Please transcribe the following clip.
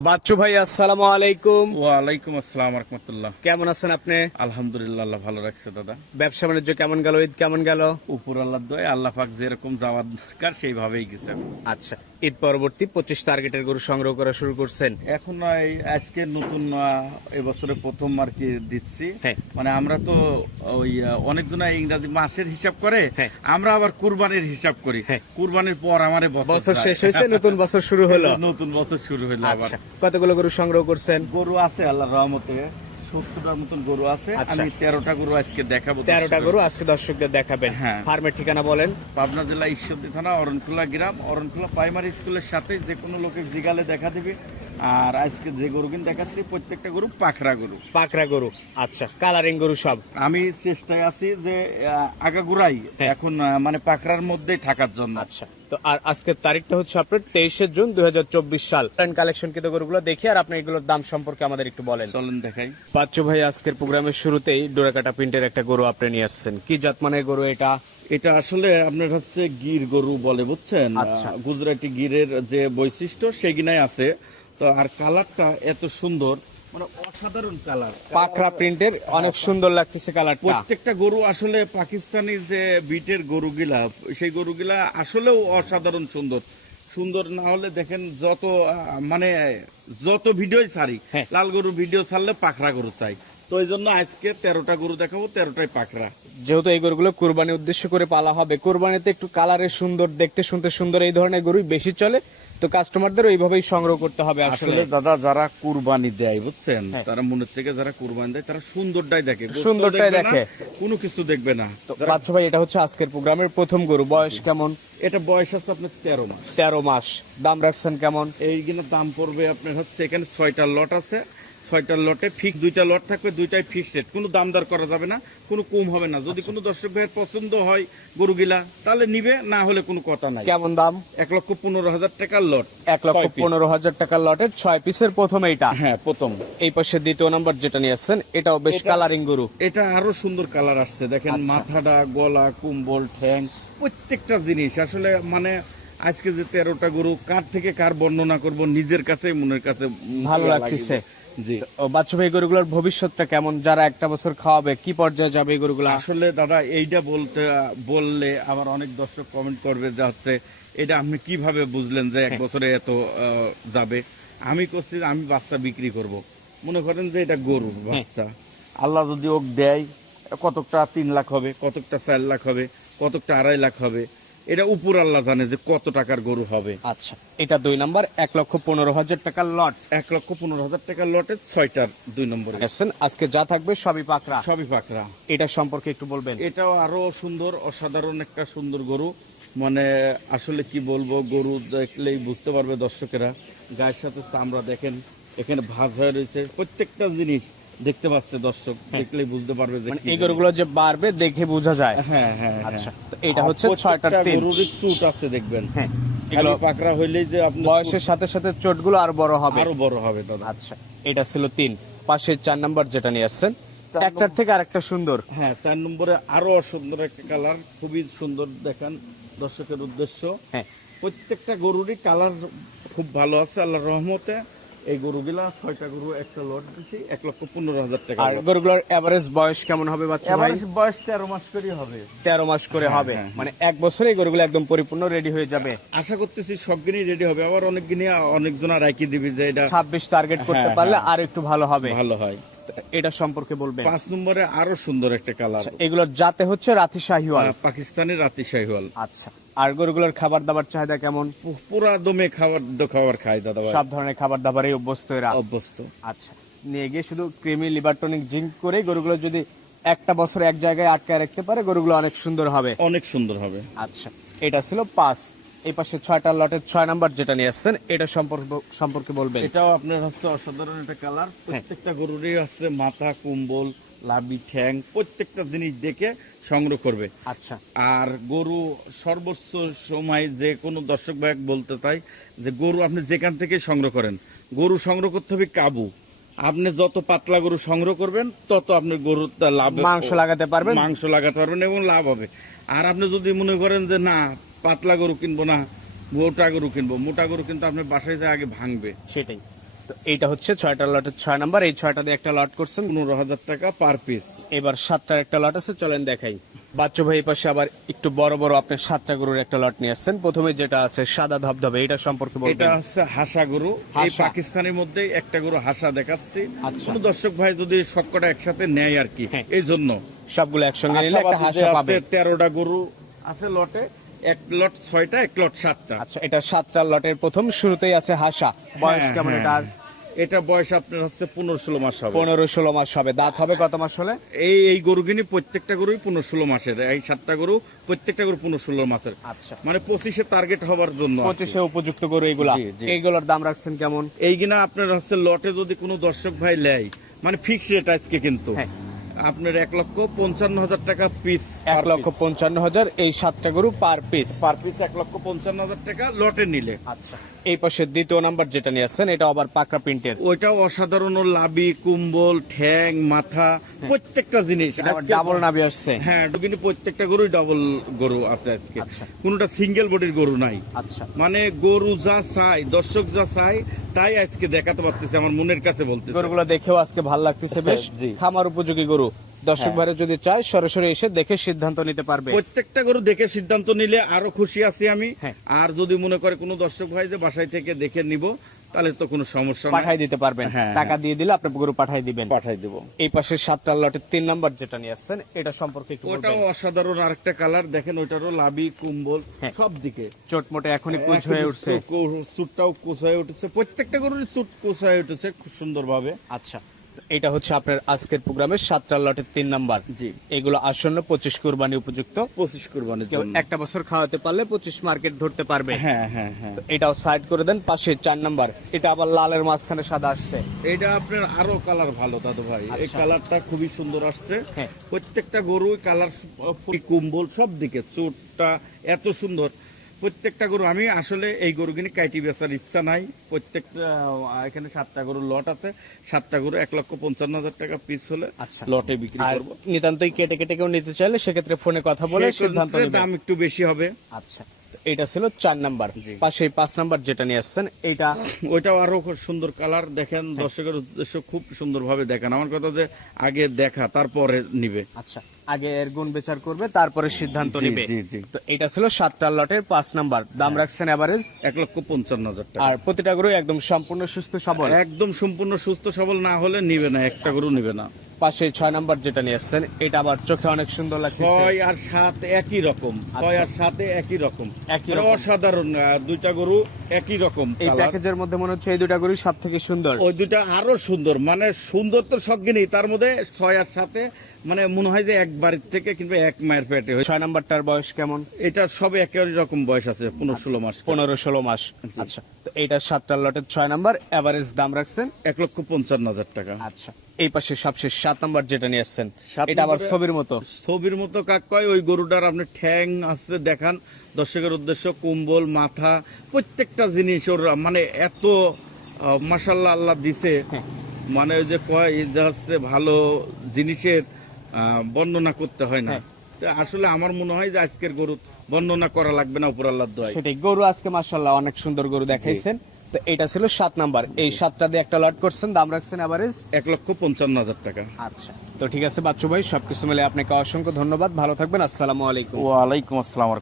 বাচ্চু ভাই আসসালামু আলাইকুম। ওয়ালাইকুম আসসালাম রহমতুল্লাহ। কেমন আছেন আপনি? আলহামদুলিল্লাহ আল্লাহ ভালো রাখছে দাদা। ব্যবসা বাণিজ্য কেমন গেল ঈদ কেমন গেল? উপর আল্লাহ দয় আল্লাহ পাক যেরকম যাওয়ার দরকার সেইভাবেই গেছে। আচ্ছা। ঈদ পরবর্তী পঁচিশ টার্গেটের গরু সংগ্রহ করা শুরু করছেন। এখন আজকে নতুন এবছরে প্রথম আর কি দিচ্ছি। হ্যাঁ। মানে আমরা তো ওই অনেকজনা ইংরাজি মাসের হিসাব করে হ্যাঁ। আমরা আবার কুরবানির হিসাব করি। হ্যাঁ। কুরবানির পর আমার বছর বছর শেষ হয়েছে নতুন বছর শুরু হলো। নতুন বছর শুরু হলো আবার। আচ্ছা কতগুলো গরু সংগ্রহ করছেন? গরু আছে আল্লাহ রহমতে। সত্তরটার মতন গরু আছে। আচ্ছা। আমি তেরোটা গরু আজকে দেখাবো তেরোটা গরু আজকে দর্শকদের দেখাবেন। হ্যাঁ। ফার্মের ঠিকানা বলেন। পাবনা জেলা ঈশ্বরদী থানা অরণকুলা গ্রাম অরণকুলা প্রাইমারি স্কুলের সাথে যে কোনো লোকের জিগালে দেখা দিবে। আর আজকে যে গরু কিন্তু দেখাচ্ছি প্রত্যেকটা গরু পাখরা গরু। পাখরা গরু আচ্ছা কালারিং গরু সব। আমি চেষ্টায় আছি যে আগাগোড়াই হ্যাঁ। এখন মানে পাখরার মধ্যেই থাকার জন্য। আচ্ছা তো আর আজকের তারিখটা হচ্ছে আপনার তেইশে জুন দুই সাল। কালেকশন কিন্তু গরুগুলো দেখি আর আপনি এগুলোর দাম সম্পর্কে আমাদের একটু বলেন। চলেন দেখাই। বাচ্চু ভাই আজকের প্রোগ্রামের শুরুতেই ডোরাকাটা প্রিন্টের একটা গরু আপনি নিয়ে আসছেন। কি জাতমানের গরু এটা? এটা আসলে আপনার হচ্ছে গির গরু বলে বুঝছেন? আচ্ছা। গুজরাটি গিরের যে বৈশিষ্ট্য সেগিনাই আছে। তো আর কালারটা এত সুন্দর মানে অসাধারণ কালার। প্রিন্টের অনেক সুন্দর লাগতেছে কালারটা। প্রত্যেকটা গরু আসলে পাকিস্তানি যে বিটের গরুগুলা সেই গরুগুলা আসলেও অসাধারণ সুন্দর। সুন্দর না হলে দেখেন যত মানে যত ভিডিও ছাড়ি হ্যাঁ। লাল গরু ভিডিও ছাড়লে পাখরা গরু চাই। তো এই জন্য আজকে তেরোটা গরু দেখাবো তেরোটাই পাখরা যেহেতু এই গরুগুলো কুরবানি উদ্দেশ্য করে পালা হবে কোরবানিতে একটু কালারের সুন্দর দেখতে শুনতে সুন্দর এই ধরনের গরুই বেশি চলে। তো কাস্টমারদের ওইভাবেই সংগ্রহ করতে হবে আসলে। দাদা যারা কুরবানি দেয় বুঝছেন? হ্যাঁ। তারা মনের থেকে যারা কুরবানি দেয় তারা সুন্দরটাই দেখে। সুন্দরটাই দেখে। কোনো কিছু দেখবে না। তো বাচ্চু ভাই এটা হচ্ছে আজকের প্রোগ্রামের প্রথম গরু। বয়স কেমন? এটা বয়স আছে আপনার তেরো মাস। তেরো মাস। দাম রাখছেন কেমন? এইগুলো দাম পড়বে আপনার হচ্ছে এখানে ছয়টা লট আছে। ছয়টা লটে ফিক্স দুইটা লট থাকবে দুইটাই ফিক্সড রেট কোনো দাম দর করা যাবে না কোনো কম হবে না। যদি কোনো দর্শক ভাইয়ের পছন্দ হয় গরুগুলা তাহলে নিবে না হলে কোনো কথা নাই। কেমন দাম? এক লক্ষ পনেরো হাজার টাকার লট এক লক্ষ পনেরো হাজার টাকার লটের ছয় পিসের প্রথম এইটা। হ্যাঁ প্রথম। এই পাশে দ্বিতীয় নাম্বার যেটা নিয়ে আসছেন এটাও বেশ কালারিং গরু। এটা আরও সুন্দর কালার আসছে। দেখেন আচ্ছা। মাথাটা গলা কুম্বল ঠ্যাং প্রত্যেকটা জিনিস। আসলে মানে আজকে যে তেরোটা গরু কার থেকে কার বর্ণনা করব নিজের কাছে মনের কাছে ভালো লাগতেছে। জি। ও বাচ্চু ভাই গরুগুলোর ভবিষ্যৎটা কেমন? যারা একটা বছর খাওয়াবে কি পর্যায়ে যাবে এই গরুগুলা? আসলে দাদা এইটা বলতে বললে আবার অনেক দর্শক কমেন্ট করবে যে হচ্ছে এটা আপনি কীভাবে বুঝলেন যে এক হ্যাঁ। বছরে এত যাবে? আমি করছি যে আমি বাচ্চা বিক্রি করব। মনে করেন যে এটা গরু হ্যাঁ। বাচ্চা। আল্লাহ যদি ওক দেয় কতকটা তিন লাখ হবে? কতকটা চার লাখ হবে? কতকটা আড়াই লাখ হবে? এটা উপর আল্লাহ জানে যে কত টাকার গরু হবে। আচ্ছা এটা দুই নাম্বার এক লক্ষ পনেরো হাজার টাকার লট। এক লক্ষ পনেরো হাজার টাকার লটে ছয়টার দুই নম্বর। আজকে যা থাকবে সবই পাকড়া। সবই পাকড়া। এটা সম্পর্কে একটু বলবেন। এটাও আরও সুন্দর অসাধারণ একটা সুন্দর গরু। মানে আসলে কি বলব গরু দেখলেই বুঝতে পারবে দর্শকেরা। গায়ের সাথে চামড়া দেখেন এখানে ভাঁজ হয়ে রয়েছে। প্রত্যেকটা জিনিস দেখতে পাচ্ছে দর্শক দেখলেই বুঝতে পারবে যে মানে এই গরুগুলো যে বাড়বে দেখে বোঝা যায়। হ্যাঁ হ্যাঁ আচ্ছা আচ্ছা। এটা হচ্ছে ছয়টার তিন। চুট আছে দেখবেন। হ্যাঁ এগুলো পাকড়া হইলেই যে বয়সের সাথে সাথে চোটগুলো আর বড় হবে। আরও বড় হবে দাদা। আচ্ছা এটা ছিল তিন। পাশের চার নাম্বার যেটা নিয়ে আসছেন একটার থেকে আরেকটা সুন্দর। হ্যাঁ চার নম্বরে আরও সুন্দর একটা কালার খুবই সুন্দর দেখান দর্শকের উদ্দেশ্য। হ্যাঁ। প্রত্যেকটা গরুরই কালার খুব ভালো আছে আল্লাহর রহমতে। এই গরুগুলা ছয়টা গরু একটা লট দিছি এক লক্ষ পনেরো হাজার টাকা। আর গরুগুলোর এভারেজ বয়স কেমন হবে বাচ্চা ভাই? বয়স তেরো মাস করে হবে। তেরো মাস করে হবে। হ্যাঁ, হ্যাঁ। মানে এক বছরে গরুগুলো একদম পরিপূর্ণ রেডি হয়ে যাবে। আশা করতেছি সবগুলি রেডি হবে। আবার অনেক দিনে অনেকজনা রাখি দিবি যে এটা ছাব্বিশ টার্গেট করতে হ্যাঁ, পারলে হ্যাঁ। আর একটু ভালো হবে। ভালো হয়। এটা সম্পর্কে বলবেন। পাঁচ নম্বরে আরও সুন্দর একটা কালার আচ্ছা, এগুলোর জাতে হচ্ছে রাতি শাহিওয়াল। পাকিস্তানের রাতি শাহিওয়াল। আচ্ছা। আর গরুগুলোর খাবার দাবার চাহিদা কেমন? পুরা দমে খাবার দ- খাবার খায় দাদা সব ধরনের খাবার দাবারই অভ্যস্ত এরা? অভ্যস্ত। আচ্ছা নিয়ে গিয়ে শুধু ক্রিমি লিভারটনিক জিঙ্ক করে গরুগুলো যদি একটা বছর এক জায়গায় আটকায় রাখতে পারে গরুগুলো অনেক সুন্দর হবে। অনেক সুন্দর হবে। আচ্ছা এটা ছিল পাঁচ এই পাশে ছয়টা লটের ছয় নাম্বার যেটা নিয়ে আসছেন এটা সম্পর্কে সম্পর্কে বলবেন। এটাও আপনার হচ্ছে অসাধারণ একটা কালার প্রত্যেকটা গরুরই হচ্ছে মাথা কুম্বল লাবি ঠ্যাং প্রত্যেকটা জিনিস দেখে সংগ্রহ করবে। আচ্ছা। আর গরু সর্বোচ্চ সময় যে কোনো দর্শক ভাই বলতে চাই যে গরু আপনি যেখান থেকে সংগ্রহ করেন গরু সংগ্রহ করতে হবে কাবু। আপনি যত পাতলা গরু সংগ্রহ করবেন তত আপনি গরুর লাভ মাংস লাগাতে পারবেন। মাংস লাগাতে পারবেন এবং লাভ হবে। আর আপনি যদি মনে করেন যে না পাতলা গরু কিনবো না মোটা গরু কিনবো মোটা গরু কিন্তু আপনার বাসায় যে আগে ভাঙবে। সেটাই। তো এইটা হচ্ছে ছয়টা লটের ছয় নাম্বার। এই ছয়টা দিয়ে একটা লট করছেন পনেরো হাজার টাকা পার পিস এবার সাতটার একটা লট আছে চলেন দেখাই। বাচ্চু ভাই পাশে আবার একটু বড় বড় আপনি সাতটা গরুর একটা লট নিয়ে আসছেন। প্রথমে যেটা আছে সাদা ধবধবে এটা সম্পর্কে এটা হচ্ছে হাসা গরু। এই পাকিস্তানের মধ্যে একটা গরু হাসা দেখাচ্ছি। আচ্ছা। কোন দর্শক ভাই যদি সবকটা একসাথে নেয় আর কি হ্যাঁ। এই জন্য। সবগুলো একসঙ্গে নিলে একটা হাসা পাবে। তেরোটা গরু আছে লটে। এক লট ছয়টা এক লট সাতটা। আচ্ছা এটা সাতটা লটের প্রথম শুরুতেই আছে হাসা। বয়স হ্যাঁ, কেমন হ্যাঁ। এটার? এটা বয়স আপনার হচ্ছে পনেরো ষোলো মাস হবে। পনেরো ষোলো মাস হবে। দাঁত হবে কত মাস হলে? এই এই গরুগুনি প্রত্যেকটা গরুই পনেরো ষোলো মাসের। এই সাতটা গরু প্রত্যেকটা গরু পনেরো ষোলো মাসের। আচ্ছা। মানে পঁচিশে টার্গেট হবার জন্য পঁচিশে উপযুক্ত গরু এইগুলা। এইগুলোর দাম রাখছেন কেমন? এইগুলা আপনার হচ্ছে লটে যদি কোনো দর্শক ভাই নেয় মানে ফিক্স রেট আজকে কিন্তু। হ্যাঁ। আপনার এক লক্ষ পঞ্চান্ন হাজার টাকা পিস এক লক্ষ পঞ্চান্ন হাজার এই সাতটা গরু পার পিস পার পিস এক লক্ষ পঞ্চান্ন হাজার টাকা লটে নিলে। আচ্ছা। এই পাশে দ্বিতীয় নাম্বার যেটা নিয়ে আসছেন এটা আবার পাকড়া প্রিন্টের। ওইটাও অসাধারণ লাবি কুম্বল ঠ্যাং মাথা প্রত্যেকটা জিনিস। ডাবল নাবি আসছে। হ্যাঁ কিন্তু প্রত্যেকটা গরুই ডবল গরু আছে আজকে। কোনটা সিঙ্গেল বডির গরু নাই। আচ্ছা। মানে গরু যা চাই দর্শক যা চাই তাই আজকে দেখাতে পারতেছি আমার মনের কাছে বলতে গরুগুলো দেখেও আজকে ভালো লাগতেছে বেশ জি। খামার উপযোগী গরু। দর্শক ভাইরা যদি চায় সরাসরি এসে দেখে সিদ্ধান্ত নিতে পারবে। প্রত্যেকটা গরু দেখে সিদ্ধান্ত নিলে আরও খুশি আছি আমি। হ্যাঁ। আর যদি মনে করে কোনো দর্শক ভাই যে বাসায় থেকে দেখে নিব তাহলে তো কোনো সমস্যা পাঠাই দিতে পারবেন। হ্যাঁ, টাকা দিয়ে দিলে আপনি গরু পাঠাই দিবেন। পাঠাই দেব। এই পাশে সাতটা লটের তিন নাম্বার যেটা নিয়ে আসছেন এটা সম্পর্কে একটু ওটাও অসাধারণ আরেকটা কালার। দেখেন ওটারও লাবি কুম্বল হ্যাঁ। সব দিকে। চটমটে এখনই কুচ হয়ে উঠছে। সুটটাও কোচ হয়ে উঠেছে। প্রত্যেকটা গরুর সুট কোচ হয়ে উঠেছে খুব সুন্দর ভাবে আচ্ছা। এটা হচ্ছে আপনার আজকের প্রোগ্রামের সাতটা লটের তিন নাম্বার। জি। এগুলো আসন্ন পঁচিশ কুরবানি উপযুক্ত। পঁচিশ জন্য। একটা বছর খাওয়াতে পারলে পঁচিশ মার্কেট ধরতে পারবে। হ্যাঁ হ্যাঁ হ্যাঁ। এটাও সাইড করে দেন পাশে চার নাম্বার। এটা আবার লালের মাঝখানে সাদা আসছে। এটা আপনার আরও কালার ভালো দাদু ভাই। এই আচ্ছা। কালারটা খুবই সুন্দর আসছে। হ্যাঁ। প্রত্যেকটা গরু কালার কুম্বল সব দিকে চোটটা এত সুন্দর। প্রত্যেকটা গরু আমি আসলে এই গরু গরুগুলি কাইটি বেচার ইচ্ছা নাই। প্রত্যেকটা এখানে সাতটা গরু লট আছে। সাতটা গরু এক লক্ষ পঞ্চান্ন হাজার টাকা পিস হলে আচ্ছা। লটে বিক্রি করব। নিতান্তই কেটে কেটে কেউ নিতে চাইলে সেক্ষেত্রে ফোনে কথা বলে সিদ্ধান্ত দাম একটু বেশি হবে। আচ্ছা। এটা ছিল চার নাম্বার। পাশে পাঁচ নাম্বার যেটা নিয়ে আসছেন এটা ওইটাও আরও খুব সুন্দর কালার দেখেন দর্শকের উদ্দেশ্য খুব সুন্দর ভাবে দেখেন। আমার কথা যে আগে দেখা তারপরে নিবে। আচ্ছা আগে এর গুণ বিচার করবে তারপরে সিদ্ধান্ত নিবে। জি, জি। তো এটা ছিল সাতটা লটের পাঁচ নাম্বার। দাম রাখছেন এভারেজ এক লক্ষ পঞ্চান্ন হাজার টাকা। আর প্রতিটা গরু একদম সম্পূর্ণ সুস্থ সবল? একদম সম্পূর্ণ সুস্থ সবল না হলে নিবে না একটা গরু নিবে না। পাশে ছয় নাম্বার যেটা নিয়ে আসছেন এটা আবার চোখে অনেক সুন্দর লাগছে। ছয় আর সাত একই রকম। ছয় আর সাতে একই রকম। একই মানে। অসাধারণ দুইটা গরু একই রকম এই প্যাকেজের মধ্যে মনে হচ্ছে এই দুটা গরু সব থেকে সুন্দর। ওই দুইটা আরও সুন্দর মানে সুন্দর তো সব নেই তার মধ্যে ছয় আর সাথে মানে মনে হয় যে এক বাড়ির থেকে কিংবা এক মায়ের পেটে ছয় নাম্বারটার বয়স কেমন? এটা সব একই রকম বয়স আছে পনেরো ষোলো মাস। পনেরো ষোলো মাস। আচ্ছা তো এটা সাতটা লটের ছয় নাম্বার এভারেজ দাম রাখছেন? এক লক্ষ পঞ্চান্ন হাজার টাকা। আচ্ছা এই পাশে সবশেষ সাত নাম্বার যেটা নিয়ে আসছেন এটা আবার ছবির মতো? ছবির মতো কাক কয় ওই গরুটার আপনি ঠ্যাং আছে দেখান। দর্শকের উদ্দেশ্য কুম্বল মাথা প্রত্যেকটা জিনিস ওর মানে এত মাসাল্লাহ আল্লাহ দিছে। হ্যাঁ। মানে ওই যে কয় যে হচ্ছে ভালো জিনিসের বর্ণনা করতে হয় না। হ্যাঁ। আসলে আমার মনে হয় যে আজকের গরু বর্ণনা করা লাগবে না উপর আল্লাহ দোয়াই সেটাই। গরু আজকে মাসাল্লাহ অনেক সুন্দর গরু দেখাইছেন। তো এটা ছিল সাত নাম্বার। এই সাতটা দিয়ে একটা লট করছেন দাম রাখছেন অ্যাভারেজ এক লক্ষ পঞ্চান্ন হাজার টাকা। আচ্ছা। তো ঠিক আছে বাচ্চু ভাই সবকিছু মিলে আপনাকে অসংখ্য ধন্যবাদ। ভালো থাকবেন আসসালামু আলাইকুম। ওয়ালাইকুম আসসালাম